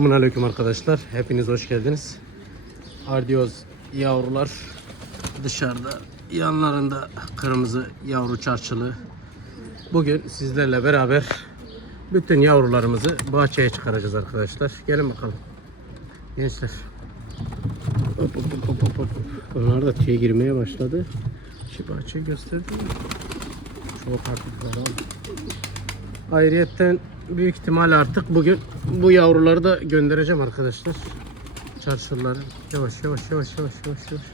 Selamünaleyküm arkadaşlar. Hepiniz hoş geldiniz. Ardiyoz yavrular dışarıda. Yanlarında kırmızı yavru çarşılı. Bugün sizlerle beraber bütün yavrularımızı bahçeye çıkaracağız arkadaşlar. Gelin bakalım. Gençler. Hop, hop, hop, hop, hop. Onlar da tüye girmeye başladı. Şu bahçeyi gösterdim? Çok ama. Ayrıyetten büyük ihtimal artık bugün bu yavruları da göndereceğim arkadaşlar. Çarşıları. Yavaş yavaş yavaş yavaş yavaş yavaş.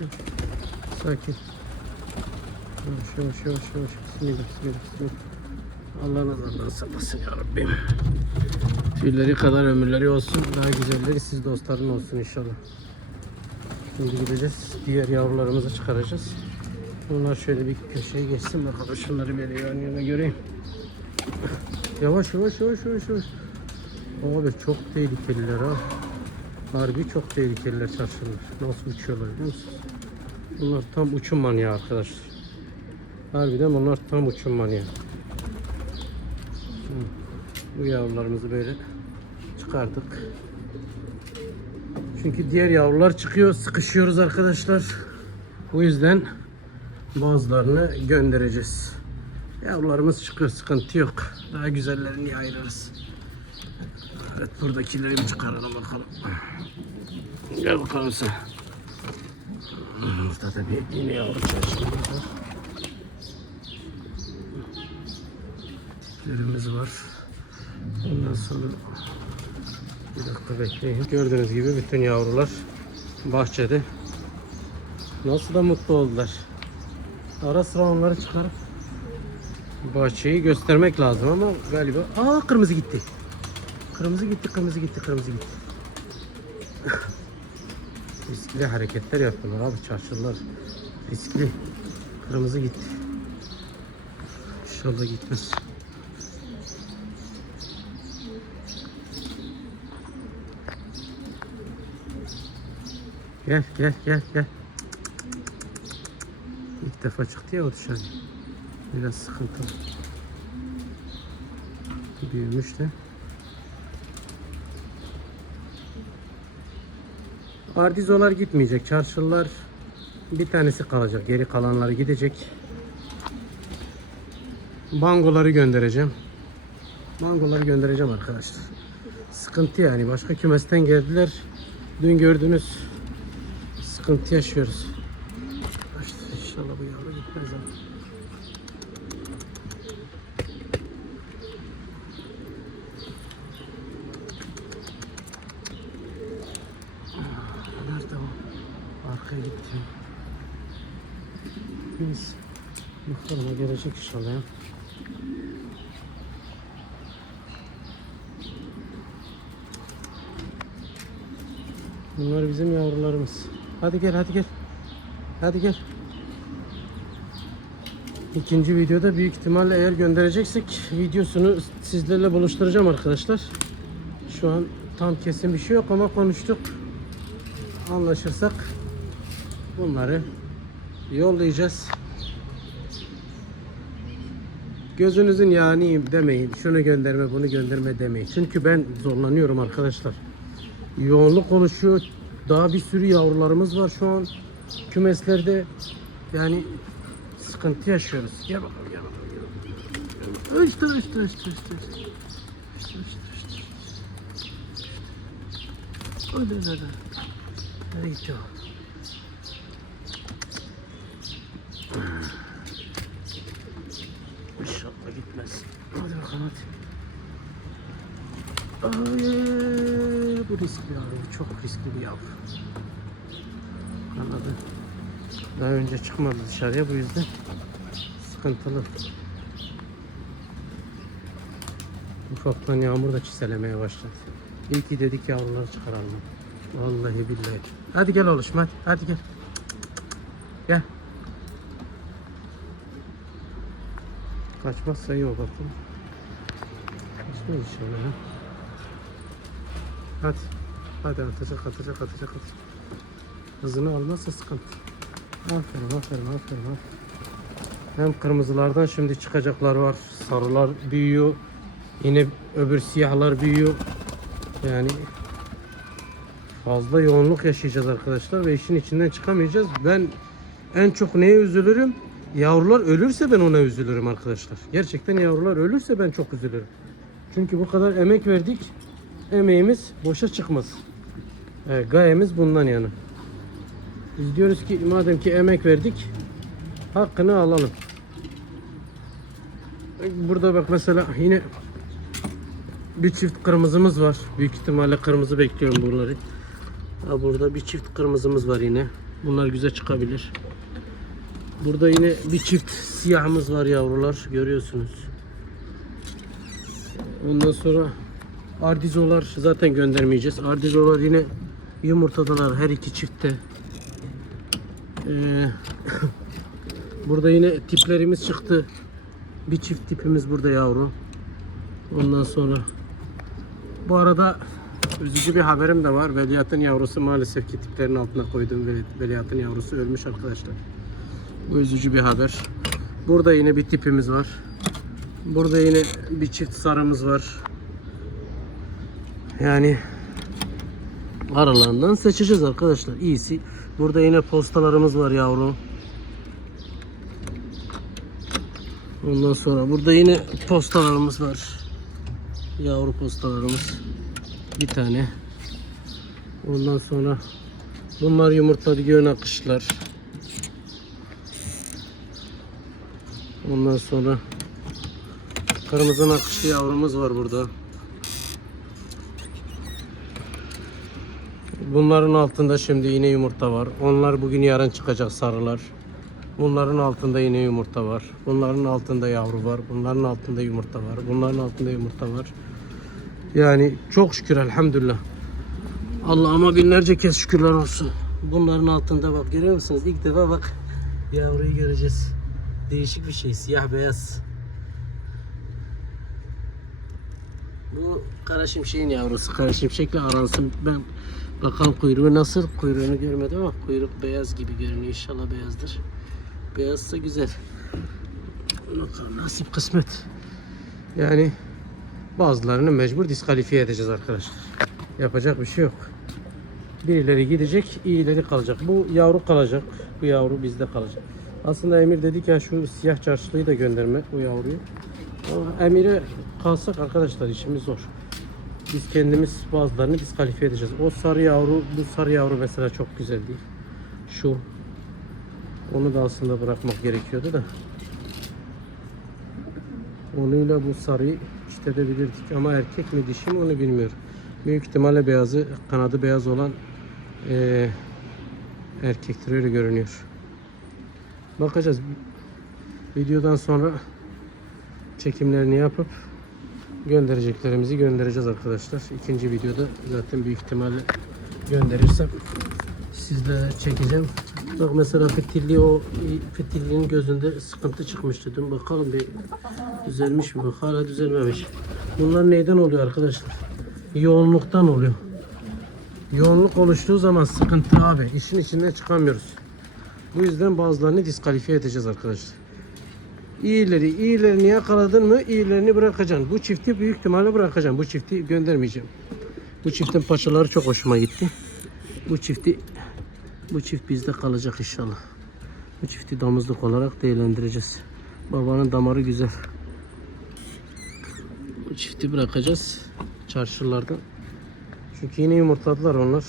Sakin. Yavaş yavaş yavaş yavaş. Bismillah bismillah bismillah. Allah nazarları saklasın ya. Tüyleri kadar ömürleri olsun. Daha güzelleri siz dostların olsun inşallah. Şimdi gideceğiz. Diğer yavrularımızı çıkaracağız. Bunlar şöyle bir köşeye geçsin bakalım. Şunları böyle yan yana göreyim. Yavaş yavaş yavaş yavaş. Abi çok tehlikeliler ha. Harbi çok tehlikeliler çarşılar. Nasıl uçuyorlar biliyor musunuz? Bunlar tam uçum manyağı arkadaşlar. Harbiden bunlar tam uçum manyağı. Bu yavrularımızı böyle çıkardık. Çünkü diğer yavrular çıkıyor, sıkışıyoruz arkadaşlar. Bu yüzden bazılarını göndereceğiz. Yavrularımız çıkıyor, sıkıntı yok. Daha güzellerini ayırırız. Evet, buradakileri bir çıkaralım bakalım. Gel bakalım sen. Burada da bir yine yavru var. Tiplerimiz var. Ondan sonra bir dakika bekleyin. Gördüğünüz gibi bütün yavrular bahçede. Nasıl da mutlu oldular. Ara sıra onları çıkarıp bahçeyi göstermek lazım ama galiba aa kırmızı gitti. Kırmızı gitti, kırmızı gitti, kırmızı gitti. riskli hareketler yapıyorlar abi çarşılar. Riskli. Kırmızı gitti. İnşallah gitmez. Gel gel gel gel. İlk defa çıktı ya o dışarı. Biraz sıkıntılı. Büyümüş de. Ardizolar gitmeyecek. Çarşılar bir tanesi kalacak. Geri kalanları gidecek. Bangoları göndereceğim. Bangoları göndereceğim arkadaşlar. Sıkıntı yani. Başka kümesten geldiler. Dün gördünüz. Sıkıntı yaşıyoruz. İşte inşallah bu yavru gitmez ama. Nerede o? Arkaya gitti. Bakalım o gelecek inşallah ya. Bunlar bizim yavrularımız. Hadi gel hadi gel. Hadi gel. İkinci videoda büyük ihtimalle eğer göndereceksek videosunu sizlerle buluşturacağım arkadaşlar. Şu an tam kesin bir şey yok ama konuştuk. Anlaşırsak bunları yollayacağız. Gözünüzün yağını demeyin. Şunu gönderme, bunu gönderme demeyin. Çünkü ben zorlanıyorum arkadaşlar. Yoğunluk oluşuyor. Daha bir sürü yavrularımız var şu an kümeslerde. Yani sıkıntı yaşıyoruz. Gel bakalım, gel bakalım. Gel bakalım. İşte, işte, işte, işte, işte. İşte, işte, hadi, hadi. Nereye gitti o? İnşallah gitmez. Hadi bakalım Ay, bu riskli yavru. Çok riskli bir yavru. Kanadı. Daha önce çıkmadı dışarıya bu yüzden sıkıntılı. Ufaktan yağmur da çiselemeye başladı. İyi ki dedik yavruları çıkaralım. Vallahi billahi. Hadi gel oluşma hadi. Hadi gel. Gel. Kaçmazsa iyi o bakın. Kaçmaz inşallah. Hadi. Hadi atacak atacak atacak atacak. Hızını almazsa sıkıntı. Aferin aferin aferin aferin. Hem kırmızılardan şimdi çıkacaklar var. Sarılar büyüyor. Yine öbür siyahlar büyüyor. Yani fazla yoğunluk yaşayacağız arkadaşlar ve işin içinden çıkamayacağız. Ben en çok neye üzülürüm? Yavrular ölürse ben ona üzülürüm arkadaşlar. Gerçekten yavrular ölürse ben çok üzülürüm. Çünkü bu kadar emek verdik. Emeğimiz boşa çıkmaz. Evet, gayemiz bundan yana. Biz diyoruz ki madem ki emek verdik hakkını alalım. Burada bak mesela yine bir çift kırmızımız var. Büyük ihtimalle kırmızı bekliyorum bunları. Ha burada bir çift kırmızımız var yine. Bunlar güzel çıkabilir. Burada yine bir çift siyahımız var yavrular. Görüyorsunuz. Ondan sonra ardizolar zaten göndermeyeceğiz. Ardizolar yine yumurtadalar her iki çiftte. Ee, burada yine tiplerimiz çıktı. Bir çift tipimiz burada yavru. Ondan sonra bu arada üzücü bir haberim de var. Veliahtın yavrusu maalesef ki tiplerin altına koyduğum veli- veliahtın yavrusu ölmüş arkadaşlar. Bu üzücü bir haber. Burada yine bir tipimiz var. Burada yine bir çift sarımız var. Yani aralarından seçeceğiz arkadaşlar. İyisi. Burada yine postalarımız var yavrum. Ondan sonra burada yine postalarımız var. Yavru postalarımız. Bir tane. Ondan sonra bunlar yumurtladı göğün akışlar. Ondan sonra kırmızı nakışlı yavrumuz var burada. Bunların altında şimdi yine yumurta var. Onlar bugün yarın çıkacak sarılar. Bunların altında yine yumurta var. Bunların altında yavru var. Bunların altında yumurta var. Bunların altında yumurta var. Yani çok şükür elhamdülillah. Allah'ıma binlerce kez şükürler olsun. Bunların altında bak görüyor musunuz? İlk defa bak yavruyu göreceğiz. Değişik bir şey. Siyah beyaz. Bu kara şimşeğin yavrusu. Kara şimşekle aransın. Ben bakalım kuyruğu nasıl? Kuyruğunu görmedim ama kuyruk beyaz gibi görünüyor. İnşallah beyazdır. Beyazsa güzel. Bakalım nasip kısmet. Yani bazılarını mecbur diskalifiye edeceğiz arkadaşlar. Yapacak bir şey yok. Birileri gidecek, iyileri kalacak. Bu yavru kalacak. Bu yavru bizde kalacak. Aslında Emir dedik ya şu siyah çarşılıyı da gönderme bu yavruyu. Ama Emir'e kalsak arkadaşlar işimiz zor. Biz kendimiz bazılarını diskalifiye edeceğiz. O sarı yavru, bu sarı yavru mesela çok güzel değil. Şu. Onu da aslında bırakmak gerekiyordu da. Onuyla bu sarıyı işte edebilirdik ama erkek mi dişi mi onu bilmiyorum. Büyük ihtimalle beyazı, kanadı beyaz olan eee erkektir öyle görünüyor. Bakacağız. Videodan sonra çekimlerini yapıp göndereceklerimizi göndereceğiz arkadaşlar. İkinci videoda zaten büyük ihtimalle gönderirsem sizlere çekeceğim. Bak mesela fitilli o fitillinin gözünde sıkıntı çıkmıştı. Dün bakalım bir düzelmiş mi? Hala düzelmemiş. Bunlar neyden oluyor arkadaşlar? Yoğunluktan oluyor. Yoğunluk oluştuğu zaman sıkıntı abi. İşin içinden çıkamıyoruz. Bu yüzden bazılarını diskalifiye edeceğiz arkadaşlar. İyileri, iyilerini yakaladın mı iyilerini bırakacaksın. Bu çifti büyük ihtimalle bırakacağım. Bu çifti göndermeyeceğim. Bu çiftin paçaları çok hoşuma gitti. Bu çifti bu çift bizde kalacak inşallah. Bu çifti damızlık olarak değerlendireceğiz. Babanın damarı güzel. Bu çifti bırakacağız çarşılardan. Çünkü yine yumurtladılar onlar.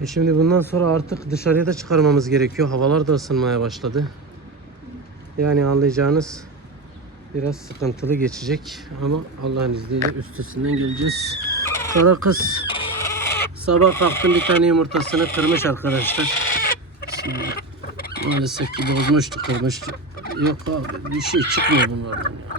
E şimdi bundan sonra artık dışarıya da çıkarmamız gerekiyor. Havalar da ısınmaya başladı. Yani anlayacağınız biraz sıkıntılı geçecek ama Allah'ın izniyle üstesinden geleceğiz. Kara kız sabah kalktım bir tane yumurtasını kırmış arkadaşlar. Şimdi maalesef ki bozmuştu kırmıştı. Yok abi bir şey çıkmıyor bunlardan ya.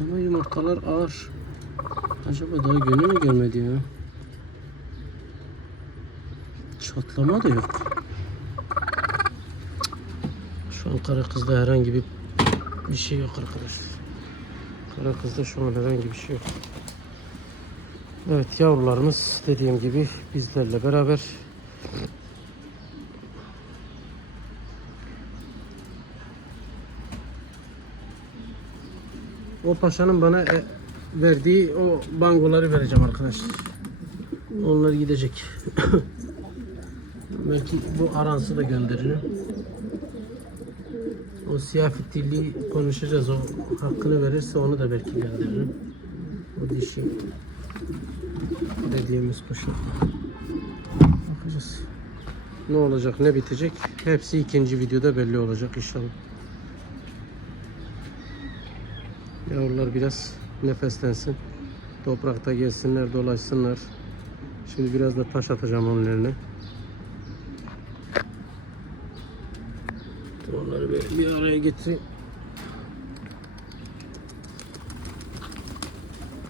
Ama yumurtalar ağır. Acaba daha gönlü mü görmedi ya? Çatlama da yok. Şu an kara kızda herhangi bir bir şey yok arkadaşlar. Kara kızda şu an herhangi bir şey yok. Evet yavrularımız dediğim gibi bizlerle beraber O paşanın bana e verdiği o bangoları vereceğim arkadaşlar. Onlar gidecek. Belki bu aransı da gönderirim. O siyah fitilli konuşacağız. O hakkını verirse onu da belki gönderirim. O dişi dediğimiz kuşu. Bakacağız. Ne olacak, ne bitecek? Hepsi ikinci videoda belli olacak inşallah. Yavrular biraz nefeslensin. Toprakta gelsinler, dolaşsınlar. Şimdi biraz da taş atacağım eline. Onları bir, bir araya getireyim.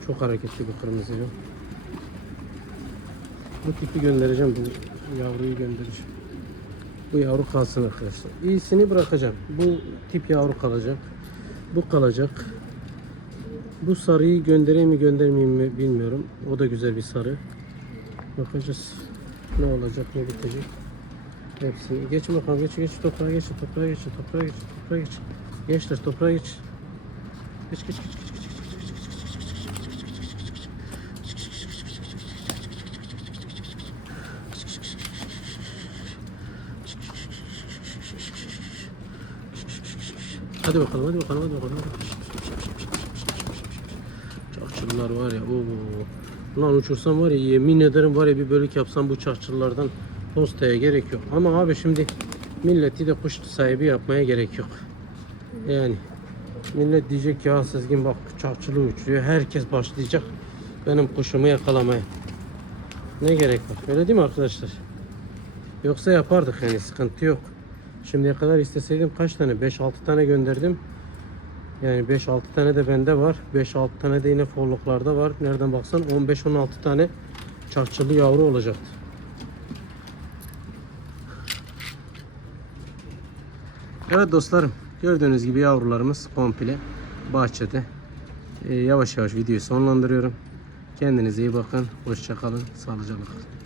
Çok hareketli bir kırmızı yok. Bu tipi göndereceğim. Bu yavruyu göndereceğim. Bu yavru kalsın arkadaşlar. İyisini bırakacağım. Bu tip yavru kalacak. Bu kalacak. Bu sarıyı göndereyim mi göndermeyeyim mi bilmiyorum. O da güzel bir sarı. Bakacağız. Ne olacak ne bitecek. Hepsini. Geç bakalım geç geç toprağa geç toprağa geç toprağa geç toprağa geç. Gençler toprağa geç. Geç geç geç geç geç. Hadi bakalım, hadi bakalım, hadi bakalım. Çarçırlar var ya, oo. Lan uçursam var ya, yemin ederim var ya bir bölük yapsam bu çarçırlardan postaya gerek yok. Ama abi şimdi milleti de kuş sahibi yapmaya gerek yok. Yani millet diyecek ya Sezgin bak çarçılı uçuruyor. Herkes başlayacak benim kuşumu yakalamaya. Ne gerek var? Öyle değil mi arkadaşlar? Yoksa yapardık yani sıkıntı yok. Şimdiye kadar isteseydim kaç tane? 5-6 tane gönderdim. Yani 5-6 tane de bende var. 5-6 tane de yine folluklarda var. Nereden baksan 15-16 tane çarçılı yavru olacaktı. Evet dostlarım. Gördüğünüz gibi yavrularımız komple bahçede. Ee, yavaş yavaş videoyu sonlandırıyorum. Kendinize iyi bakın. Hoşça kalın. Sağlıcakla kalın.